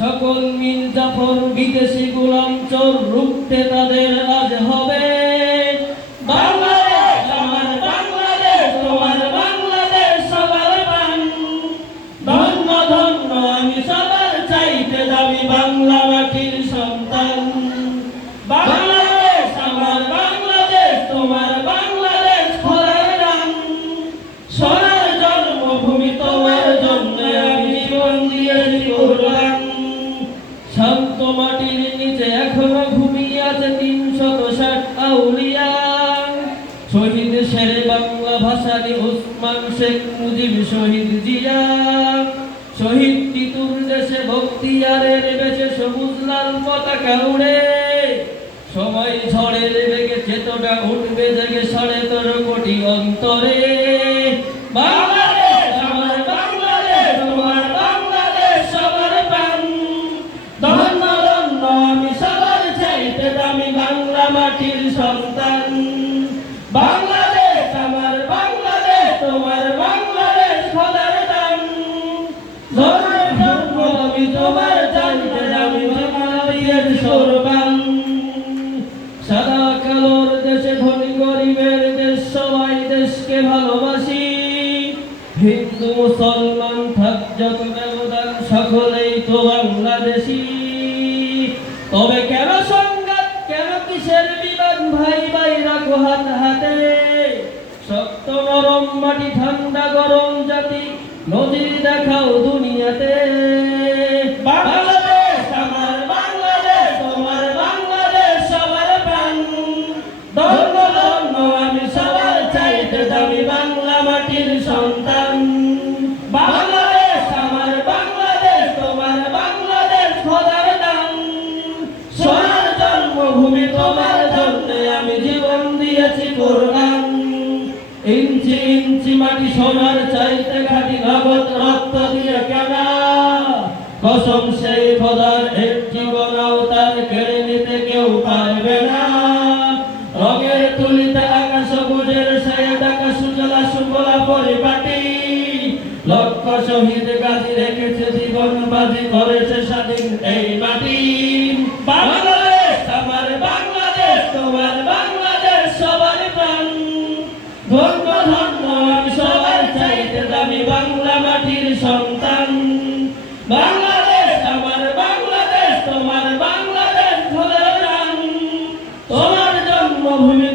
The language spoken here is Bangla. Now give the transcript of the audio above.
সকল মিল জাফর বিদেশি গোলাম চোর রুখতে তাদের আজ হবে। বাংলাদেশ আমার বাংলাদেশ, তোমার বাংলাদেশ সবার প্রাণ। ধন্য ধন্য আমি সবার চাইতে দামি বাংলা মাটির সন্তান। বাংলাদেশ আমার বাংলাদেশ, তোমার বাংলাদেশ খোলার দান। সোনার জন্মভূমি তোমার জন্য আমি জীবন দিয়েছি কোরবান। শান্ত মাটির নিচে এখনো ঘুমিয়ে আছে ৩৬০ আউলিয়া। শহীদ শেরে বাংলা ভাষানী ওসমান শেখ মুজিব, শহীদ জিয়া, শহীদ তিতুর দেশে বখতিয়ারের বেশে সবুজ লাল পতাকা উড়ে। সময় ঝড়ের বেগে চেতনা উঠবে জেগে ১৩.৫ কোটি অন্তরে। বাংলাদেশ আমার বাংলাদেশ, তোমার বাংলাদেশ সবার প্রাণ। ধন্য ধন্য আমি সবার চাইতে দামি বাংলা মাটির সন্তান। বাংলাদেশ আমার বাংলাদেশ, তোমার বাংলাদেশ খোদার দান। ধন্য ধন্য আমি তোমার চাইতে দামি বাংলাদেশের কোরবান। সাদা কালোর দেশে ধনী গরিবের দেশ, সবাই দেশকে ভালোবাসি। হিন্দু মুসলমান থাক যত ব্যবধান, সকলেই তো বাংলাদেশি। তবে কেন সংঘাত, কেন কিসের বিবাদ, ভাই ভাই রাখো হাত হাতে। শক্ত নরম মাটি, ঠান্ডা গরম জাতি, নজির দেখাও দুনিয়াতে। বাংলাদেশ আমার বাংলাদেশ, তোমার বাংলাদেশ সবার প্রাণ। ধন্য ধন্য আমি সবার চাইতে দামি বাংলা মাটির সন্তান। বাংলাদেশ আমার বাংলাদেশ, তোমার বাংলাদেশ খোদার দান। সোনার জন্মভূমি তোমার জন্য আমি জীবন দিয়েছি কোরবান। ইঞ্চি ইঞ্চি মাটি সোনার চাইতে খাঁটি, নগদ রক্ত দিয়ে কেনা। কসম সেই খোদার, একটি গণাও তার কেড়ে নিতে কেউ পারবে না। রঙের তুলিতে আকাশ সবুজের সায়া ঢাকা, সুজলা সুফলা পরিপাটি। লক্ষ শহীদ গাজী রেখেছে জীবন বাজি, করেছে স্বাধীন এই মাটি। বাংলাদেশ আমার বাংলাদেশ, তোমার বাংলাদেশ সবার প্রাণ। ধন্য ধন্য আমি সবার চাইতে দামি বাংলা মাটির সন্তান। বাংলাদেশ আমার বাংলাদেশ, তোমার বাংলাদেশ খোদার দান। তোমার জন্মভূমি